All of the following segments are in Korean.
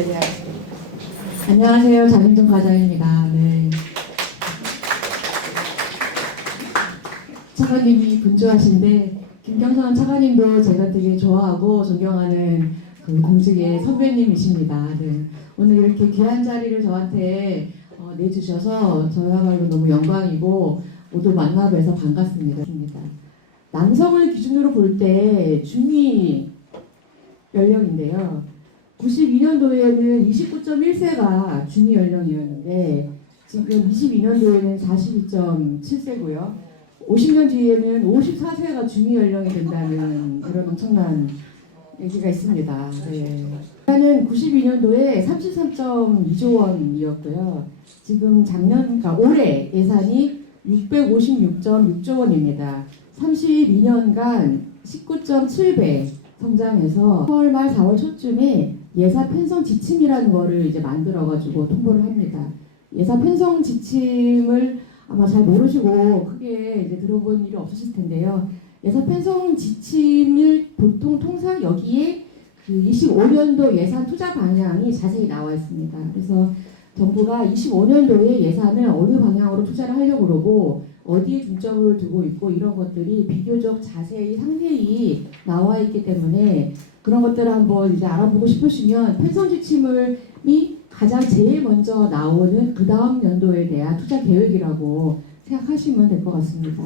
예배하겠습니다. 안녕하세요. 장윤정 과장입니다. 네. 차관님이 분주하신데 김경선 차관님도 제가 되게 좋아하고 존경하는 그 공직의 선배님이십니다. 네. 오늘 이렇게 귀한 자리를 저한테 내주셔서 저야말로 너무 영광이고 모두 만나 뵈서 반갑습니다. 남성을 기준으로 볼 때 중위 연령인데요. 92년도에는 29.1세가 중위 연령이었는데 지금 22년도에는 42.7세고요. 50년 뒤에는 54세가 중위 연령이 된다는 그런 엄청난 얘기가 있습니다. 네. 일단은 92년도에 33.2조 원이었고요. 지금 그러니까 올해 예산이 656.6조 원입니다. 32년간 19.7배 성장해서 4월 말 4월 초쯤에 예산 편성 지침이라는 거를 이제 만들어가지고 통보를 합니다. 예산 편성 지침을 아마 잘 모르시고 크게 이제 들어본 일이 없으실 텐데요. 예산 편성 지침을 통상 여기에 그 25년도 예산 투자 방향이 자세히 나와 있습니다. 그래서 정부가 25년도에 예산을 어느 방향으로 투자를 하려고 그러고 어디에 중점을 두고 있고 이런 것들이 비교적 자세히 상세히 나와 있기 때문에 그런 것들을 한번 이제 알아보고 싶으시면 편성 지침이 가장 제일 먼저 나오는 그 다음 연도에 대한 투자 계획이라고 생각하시면 될 것 같습니다.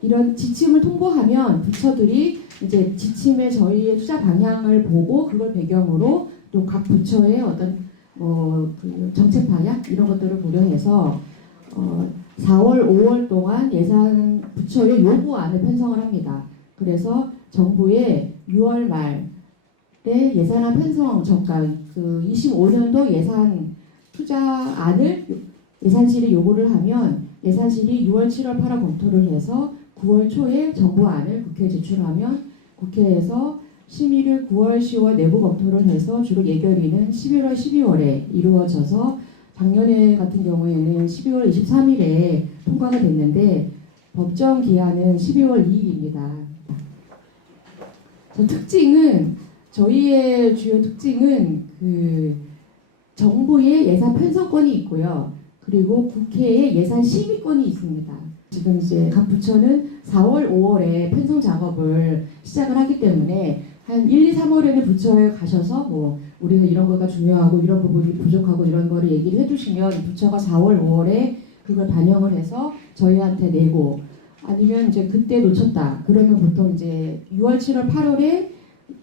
이런 지침을 통보하면 부처들이 이제 지침에 저희의 투자 방향을 보고 그걸 배경으로 또 각 부처의 어떤 그 정책 방향 이런 것들을 고려해서 4월, 5월 동안 예산 부처의 요구안을 편성을 합니다. 그래서 정부의 6월 말에 예산안 편성 전까 그 25년도 예산 투자안을 예산실이 요구를 하면 예산실이 6월, 7월, 8월 검토를 해서 9월 초에 정부안을 국회에 제출하면 국회에서 심의를 9월, 10월 내부 검토를 해서 주로 예결위는 11월, 12월에 이루어져서 작년에 같은 경우에는 12월 23일에 통과가 됐는데 법정 기한은 12월 2일입니다. 저희의 주요 특징은 그 정부의 예산 편성권이 있고요. 그리고 국회의 예산 심의권이 있습니다. 지금 이제 각 부처는 4월, 5월에 편성 작업을 시작을 하기 때문에 한 1, 2, 3월에는 부처에 가셔서 우리가 이런 거가 중요하고 이런 부분이 부족하고 이런 거를 얘기를 해주시면 부처가 4월, 5월에 그걸 반영을 해서 저희한테 내고 아니면 이제 그때 놓쳤다. 그러면 보통 이제 6월, 7월, 8월에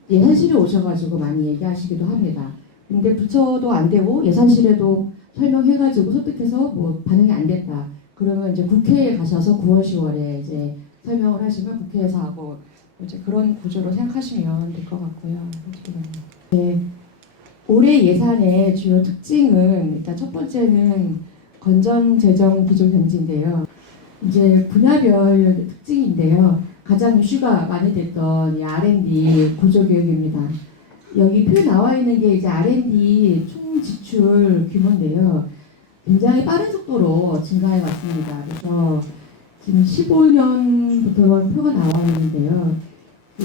예산실에 오셔가지고 많이 얘기하시기도 합니다. 근데 부처도 안 되고 예산실에도 설명해가지고 설득해서 반응이 안 됐다. 그러면 이제 국회에 가셔서 9월, 10월에 이제 설명을 하시면 국회에서 하고 이제 그런 구조로 생각하시면 될 것 같고요. 네. 올해 예산의 주요 특징은 일단 첫 번째는 건전 재정 기조 변지인데요. 이제 분야별 특징인데요. 가장 이슈가 많이 됐던 이 R&D 구조 교육입니다. 여기 표 나와 있는 게 이제 R&D 총 지출 규모인데요. 굉장히 빠른 속도로 증가해 왔습니다. 그래서 지금 15년부터 표가 나와 있는데요.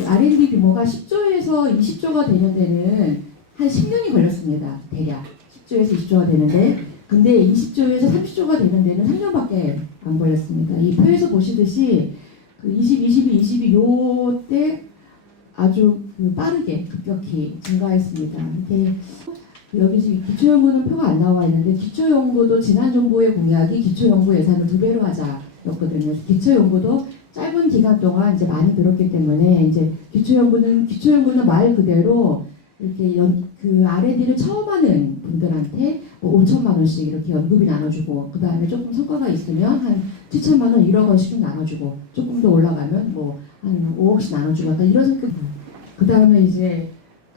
R&D 규모가 10조에서 20조가 되는 데는 한 10년이 걸렸습니다. 대략 10조에서 20조가 되는데 근데 20조에서 30조가 되는 데는 3년밖에 안 걸렸습니다. 이 표에서 보시듯이 그 22 요때 아주 빠르게 급격히 증가했습니다. 이게 여기 지금 기초연구는 표가 안 나와 있는데 기초연구도 지난 정부의 공약이 기초연구 예산을 2배로 하자였거든요. 기초연구도 짧은 기간 동안 이제 많이 들었기 때문에 이제 기초연구는 말 그대로 이렇게 그 R&D를 처음 하는 분들한테 5천만 원씩 이렇게 연금이 나눠주고 그 다음에 조금 성과가 있으면 한 7천만 원, 1억 원씩 나눠주고 조금 더 올라가면 한 5억씩 나눠주고 약간 이런 성격. 그 다음에 이제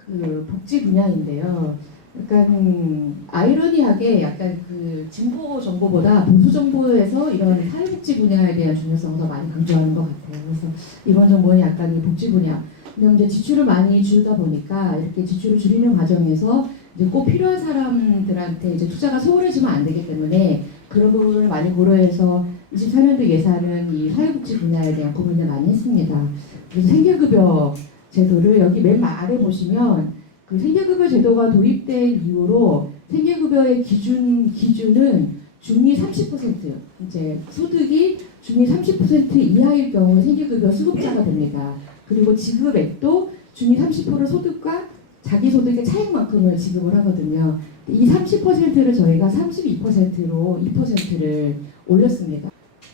그 복지 분야인데요. 약간 아이러니하게 약간 그 진보 정보보다 보수 정보에서 이런 사회복지 분야에 대한 중요성을 더 많이 강조하는 것 같아요. 그래서 이번 정부는 약간 이 복지 분야. 그럼 이제 지출을 많이 줄이다 보니까 이렇게 지출을 줄이는 과정에서 이제 꼭 필요한 사람들한테 이제 투자가 소홀해지면 안 되기 때문에 그런 부분을 많이 고려해서 24년도 예산은 이 사회복지 분야에 대한 고민을 많이 했습니다. 그래서 생계급여 제도를 여기 맨 아래 보시면 그 생계급여 제도가 도입된 이후로 생계급여의 기준은 중위 30%, 이제 소득이 중위 30% 이하일 경우 생계급여 수급자가 됩니다. 그리고 지급액도 중위 30% 소득과 자기 소득의 차익만큼을 지급을 하거든요. 이 30%를 저희가 32%로 2%를 올렸습니다.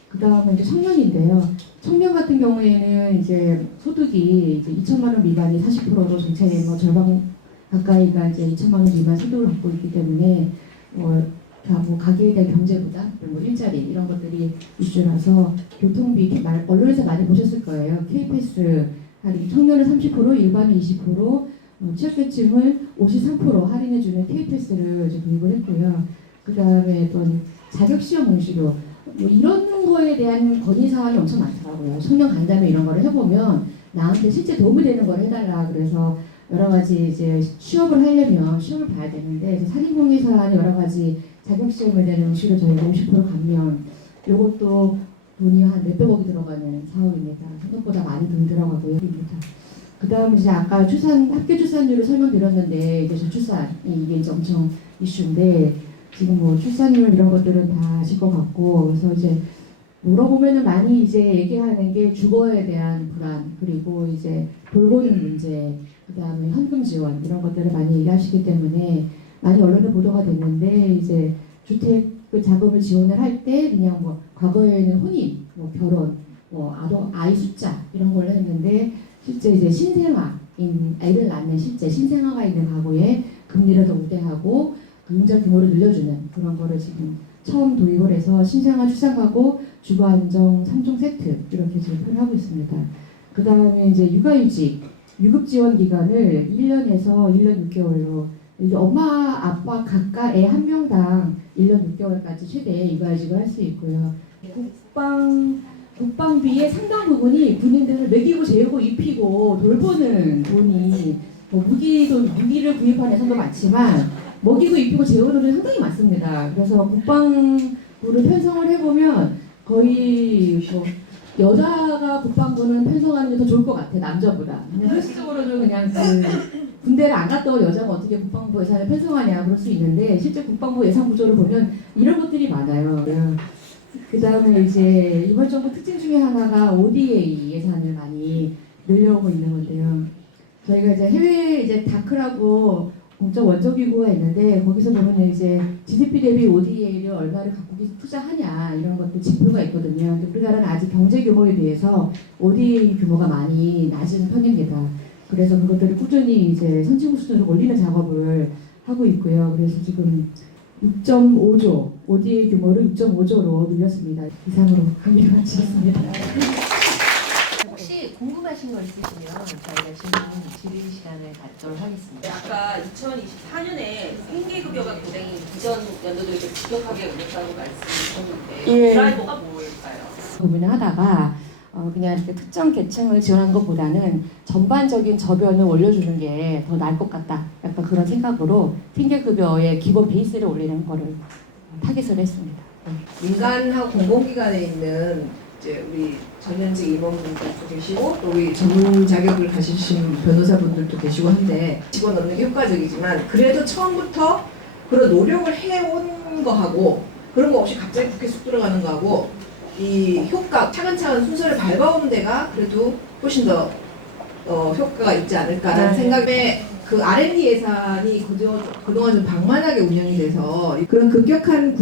그 다음은 이제 청년인데요. 청년 같은 경우에는 이제 소득이 이제 2천만 원 미만이 40%로 전체 뭐 절반 가까이가 이제 2천만 원 미만 소득을 갖고 있기 때문에 뭐 가계에 대한 경제 부담, 뭐 일자리 이런 것들이 이슈라서 교통비 언론에서 많이 보셨을 거예요. K패스 할인, 청년은 30%, 일반은 20%, 취약계층을 53% 할인해주는 K패스를 이제 도입을 했고요. 그 다음에 또 자격시험 응시료 뭐 이런 거에 대한 건의 사항이 엄청 많더라고요. 청년 간담회 이런 거를 해보면 나한테 실제 도움이 되는 걸 해달라 그래서 여러 가지 이제 취업을 하려면 시험을 봐야 되는데 사립공개 사안에 여러 가지 자격시험에 대한 응시료 저희가 50% 감면 이것도 돈이 한 몇백억이 들어가는 사업입니다. 생각보다 많이 돈 들어가고요. 그 다음에 이제 아까 합계 출산율을 설명드렸는데 이제 저출산이 이게 이제 엄청 이슈인데 지금 뭐 출산율 이런 것들은 다 아실 것 같고 그래서 이제 물어보면은 많이 이제 얘기하는 게 주거에 대한 불안 그리고 이제 돌보는 문제 그 다음에 현금 지원 이런 것들을 많이 얘기하시기 때문에 많이 언론에 보도가 됐는데 이제 주택 자금을 지원을 할 때 그냥 뭐 과거에는 혼인, 뭐 결혼, 뭐 아이 숫자 이런 걸로 했는데 실제 이제 신생아인 애를 낳는 실제 신생아가 있는 가구에 금리를 더 우대하고 금전 규모를 늘려주는 그런 거를 지금 처음 도입을 해서 신생아 출산가구 주거 안정 3종 세트 이렇게 지금 표현하고 있습니다. 그 다음에 이제 육아휴직 유급 지원 기간을 1년에서 1년 6개월로 이게 엄마 아빠 각각 애 한 명당 1년 6개월까지 최대 육아휴직을 할 수 있고요. 국방비의 상당 부분이 군인들을 먹이고 재우고 입히고 돌보는 돈이 뭐 무기를 구입하는 예산도 많지만 먹이고 입히고 재우는 돈이 상당히 많습니다. 그래서 국방부를 편성을 해보면 거의 뭐 여자가 국방부는 편성하는 게 더 좋을 것 같아 남자보다. 그냥 현실적으로는 그냥 군대를 안 갔다 온 여자가 어떻게 국방부 예산을 편성하냐 그럴 수 있는데 실제 국방부 예산 구조를 보면 이런 것들이 많아요. 그 다음에 이제 이번 정부 특징 중에 하나가 ODA 예산을 많이 늘려오고 있는 건데요. 저희가 이제 해외 이제 다크라고 공적 원조기구가 있는데 거기서 보면 이제 GDP 대비 ODA를 얼마를 각국이 투자하냐 이런 것도 지표가 있거든요. 근데 우리나라는 아직 경제 규모에 비해서 ODA 규모가 많이 낮은 편입니다. 그래서 그것들을 꾸준히 이제 선진국 수준으로 올리는 작업을 하고 있고요. 그래서 지금 6.5조, ODA 규모를 6.5조로 늘렸습니다. 이상으로 강의를 마치겠습니다. 혹시 궁금하신 거 있으시면 저희가 질문 시간을 갖도록 하겠습니다. 아까 2024년에 생계급여가 굉장히 이전 연도들에 급격하게 오른다고 말씀하셨는데 예. 드라이버가 뭘까요? 고민을 하다가 그냥 이렇게 특정 계층을 지원하는 것보다는 전반적인 저변을 올려주는 게 더 나을 것 같다. 약간 그런 생각으로 생계급여의 기본 베이스를 올리는 거를 타겟을 했습니다. 민간하고 공공기관에 있는 이제 우리 전현직 임원분들도 계시고 또 우리 전문 자격을 가지신 변호사분들도 계시고 한데 집어넣는 게 효과적이지만 그래도 처음부터 그런 노력을 해온 거하고 그런 거 없이 갑자기 국회 쑥 들어가는 거하고 이 효과 차근차근 순서를 밟아오는 데가 그래도 훨씬 더 효과가 있지 않을까라는 생각에 그 R&D 예산이 그동안 좀 방만하게 운영이 돼서 그런 급격한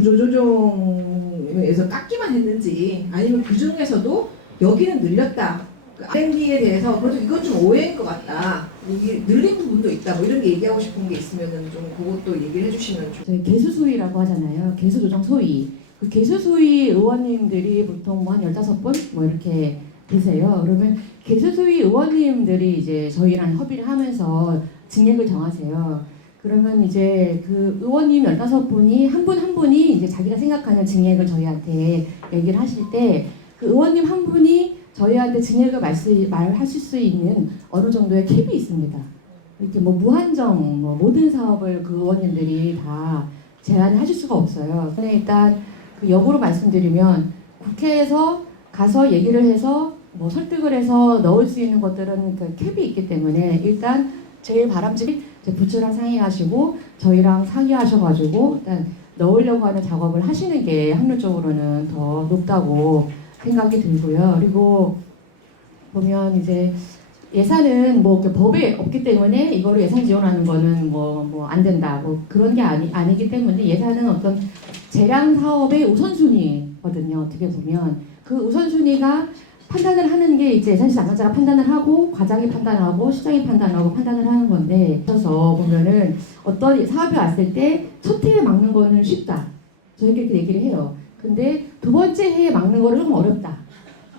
구조조정에서 깎기만 했는지 아니면 그 중에서도 여기는 늘렸다. 그 R&D에 대해서 그래도 이건 좀 오해인 것 같다. 이게 늘린 부분도 있다. 뭐 이런 게 얘기하고 싶은 게 있으면은 좀 그것도 얘기를 해주시면 좋겠습니다. 저희 개수수위라고 하잖아요. 개수조정 소위. 그 개수수위 의원님들이 보통 뭐 한 15분 뭐 이렇게 되세요. 그러면 개수수위 의원님들이 이제 저희랑 협의를 하면서 증액을 정하세요. 그러면 이제 그 의원님 15분이 한 분 한 분이 이제 자기가 생각하는 증액을 저희한테 얘기를 하실 때 그 의원님 한 분이 저희한테 증액을 말하실 수 있는 어느 정도의 캡이 있습니다. 이렇게 뭐 무한정 뭐 모든 사업을 그 의원님들이 다 제안을 하실 수가 없어요. 근데 일단 그 역으로 말씀드리면 국회에서 가서 얘기를 해서 뭐 설득을 해서 넣을 수 있는 것들은 그 캡이 있기 때문에 일단 제일 바람직이 부처랑 상의하시고 저희랑 상의하셔가지고 일단 넣으려고 하는 작업을 하시는 게 확률적으로는 더 높다고 생각이 들고요. 그리고 보면 이제 예산은 뭐 법에 없기 때문에 이거를 예산 지원하는 거는 뭐 안 된다 뭐 그런 게 아니기 때문에 예산은 어떤 재량 사업의 우선순위거든요. 어떻게 보면 그 우선순위가 판단을 하는 게 이제 예산시 담당자가 판단을 하고 과장이 판단하고 시장이 판단하고 판단을 하는 건데 그래서 보면은 어떤 사업이 왔을 때 첫 해에 막는 거는 쉽다. 저희가 이렇게 얘기를 해요. 근데 두 번째 해에 막는 거는 조금 어렵다.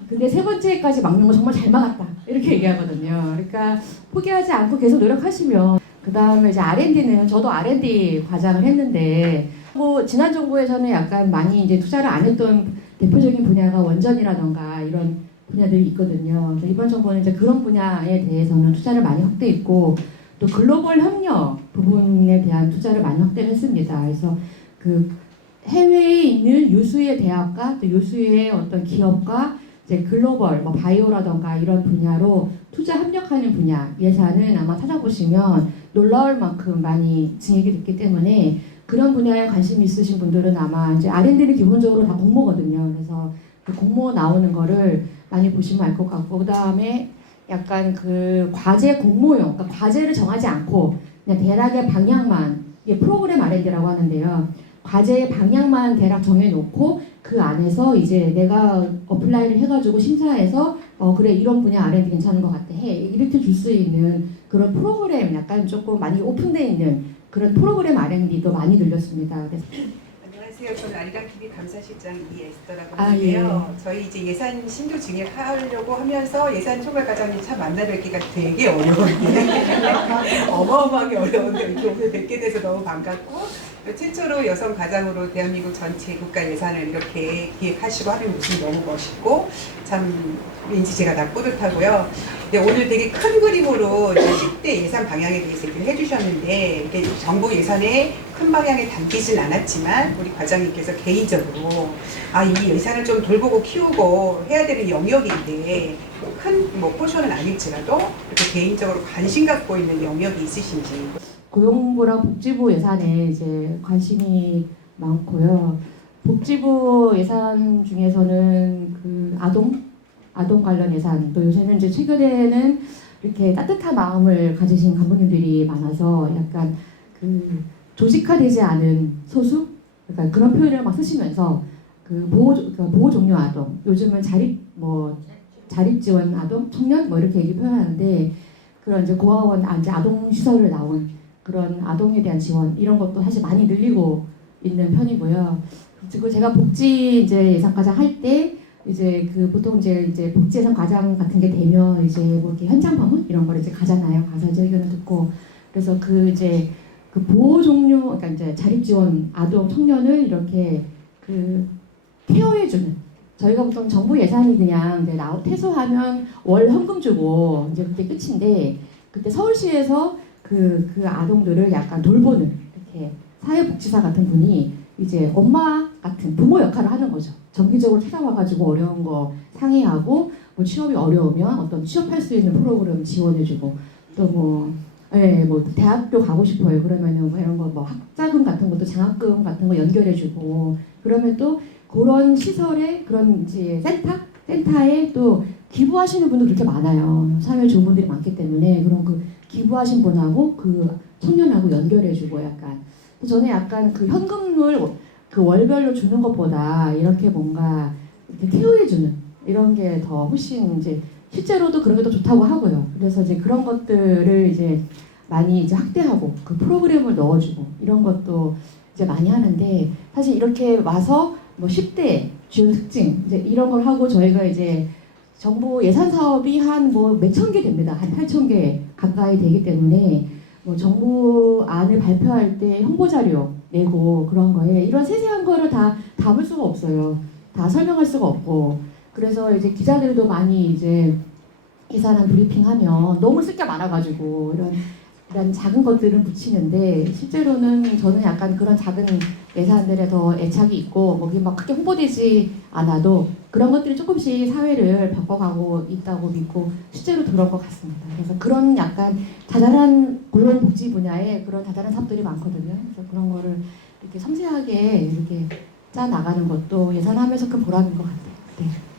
근데 세 번째 해까지 막는 거 정말 잘 막았다. 이렇게 얘기하거든요. 그러니까 포기하지 않고 계속 노력하시면 그 다음에 이제 R&D는 저도 R&D 과장을 했는데 뭐 지난 정부에서는 약간 많이 이제 투자를 안 했던 대표적인 분야가 원전이라던가 이런 분야들이 있거든요. 이번 정부는 이제 그런 분야에 대해서는 투자를 많이 확대했고 또 글로벌 협력 부분에 대한 투자를 많이 확대를 했습니다. 그래서 그 해외에 있는 유수의 대학과 또 유수의 어떤 기업과 이제 글로벌 뭐 바이오라던가 이런 분야로 투자 협력하는 분야 예산은 아마 찾아보시면 놀라울 만큼 많이 증액이 됐기 때문에 그런 분야에 관심 있으신 분들은 아마 이제 R&D는 기본적으로 다 공모거든요. 그래서 그 공모 나오는 거를 많이 보시면 알 것 같고 그 다음에 약간 그 과제 공모용 그러니까 과제를 정하지 않고 그냥 대략의 방향만 이게 프로그램 R&D라고 하는데요. 과제의 방향만 대략 정해놓고 그 안에서 이제 내가 어플라이를 해가지고 심사해서 그래 이런 분야 R&D 괜찮은 것 같아 해 이렇게 줄 수 있는 그런 프로그램 약간 조금 많이 오픈되어 있는 그런 프로그램 R&D도 많이 늘렸습니다. 그래서 안녕하세요. 저는 아리랑TV 감사실장 이에스더라고 아, 하는데요. 저희 이제 예산 신규 증액하려고 하면서 예산 총괄 과장님 참 만나 뵙기가 되게 어려운데 어마어마하게 어려운데 이렇게 오늘 뵙게 돼서 너무 반갑고 최초로 여성 과장으로 대한민국 전체 국가 예산을 이렇게 기획하시고 하는 모습이 너무 멋있고 참 왠지 제가 다 뿌듯하고요. 근데 오늘 되게 큰 그림으로 이제 10대 예산 방향에 대해서 얘기를 해주셨는데 이렇게 정부 예산에 큰 방향에 담기진 않았지만 우리 과장님께서 개인적으로 이 예산을 좀 돌보고 키우고 해야 되는 영역인데 큰 뭐 포션은 아닐지라도 이렇게 개인적으로 관심 갖고 있는 영역이 있으신지. 고용부랑 복지부 예산에 이제 관심이 많고요. 복지부 예산 중에서는 그 아동 관련 예산 또 요새는 이제 최근에는 이렇게 따뜻한 마음을 가지신 간부님들이 많아서 약간 그 조직화되지 않은 소수 그러니까 그런 표현을 막 쓰시면서 그 보호 종료 아동 요즘은 자립 지원 아동 청년 뭐 이렇게 얘기 표현하는데 그런 이제 고아원 이제 아동 시설을 나온 그런 아동에 대한 지원 이런 것도 사실 많이 늘리고 있는 편이고요. 그리고 제가 복지 이제 예산 과장 할 때 이제 그 보통 이제 복지 예산 과장 같은 게 되면 이제 뭐 이렇게 현장 방문 이런 걸 이제 가잖아요. 가서 이제 의견을 듣고 그래서 그 이제 그 보호 종료 그러니까 이제 자립 지원 아동 청년을 이렇게 그 케어해주는 저희가 보통 정부 예산이 그냥 이제 퇴소하면 월 현금 주고 이제 그때 끝인데 그때 서울시에서 그 아동들을 약간 돌보는 이렇게 사회복지사 같은 분이 이제 엄마 같은 부모 역할을 하는 거죠. 정기적으로 찾아와가지고 어려운 거 상의하고 뭐 취업이 어려우면 어떤 취업할 수 있는 프로그램 지원해주고 또 뭐 대학교 가고 싶어요. 그러면은 뭐 이런 거 뭐 학자금 같은 것도 장학금 같은 거 연결해주고 그러면 또 그런 시설에 그런 이제 센터에 또 기부하시는 분도 그렇게 많아요. 사회 좋은 분들이 많기 때문에 그런 그 기부하신 분하고 그 청년하고 연결해주고 약간 저는 약간 그 현금을 그 월별로 주는 것보다 이렇게 뭔가 이렇게 케어해주는 이런 게 더 훨씬 이제 실제로도 그런 게 더 좋다고 하고요. 그래서 이제 그런 것들을 이제 많이 이제 확대하고 그 프로그램을 넣어주고 이런 것도 이제 많이 하는데 사실 이렇게 와서 뭐 10대 주요 특징 이제 이런 걸 하고 저희가 이제 정부 예산 사업이 한 뭐 몇천 개 됩니다. 한 8천 개 가까이 되기 때문에 뭐 정부안을 발표할 때 홍보 자료 내고 그런 거에 이런 세세한 거를 다 담을 수가 없어요. 다 설명할 수가 없고 그래서 이제 기자들도 많이 이제 예산안 브리핑하면 너무 쓸 게 많아가지고 이런 이런 작은 것들은 붙이는데 실제로는 저는 약간 그런 작은 예산들에 더 애착이 있고 거기 막 크게 홍보되지 않아도 그런 것들이 조금씩 사회를 바꿔가고 있다고 믿고 실제로 그런 것 같습니다. 그래서 그런 약간 자잘한 고용복지 분야에 그런 자잘한 사업들이 많거든요. 그래서 그런 거를 이렇게 섬세하게 이렇게 짜 나가는 것도 예산하면서 큰 보람인 것 같아요. 네.